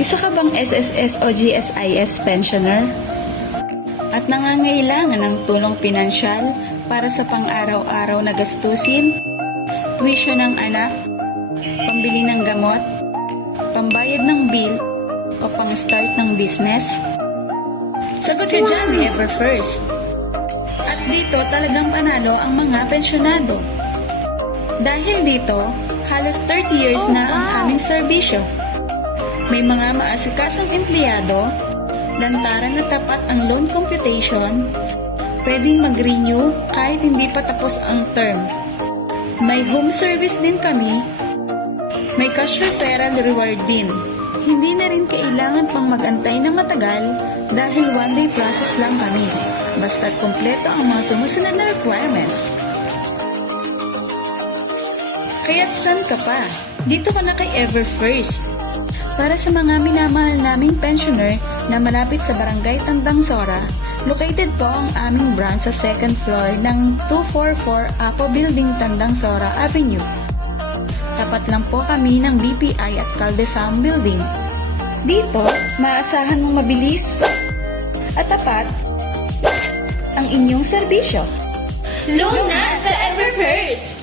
Isa ka bang SSS o GSIS pensioner? At nangangailangan ng tulong pinansyal para sa pang-araw-araw na gastusin, tuition ng anak, pambili ng gamot, pambayad ng bill, o pang-start ng business? Sagot ka dyan, Everfirst! At dito talagang panalo ang mga pensyonado. Dahil dito, halos 30 years na ang aming serbisyo. May mga maasikasong empleyado, lantaran na tapat ang loan computation, pwedeng mag-renew kahit hindi pa tapos ang term. May home service din kami, may cash referral reward din. Hindi na rin kailangan pang mag-antay na matagal dahil one-day process lang kami, basta't kumpleto ang mga sumusunod na requirements. Kaya't saan ka pa? Dito ka na kay Everfirst. Para sa mga minamahal naming pensioner na malapit sa Barangay Tandang Sora, located po ang aming branch sa second floor ng 244 Apo Building, Tandang Sora Avenue. Tapat lang po kami ng BPI at Caldesam Building. Dito, maasahan mong mabilis at tapat ang inyong serbisyo. Loan na sa Everfirst!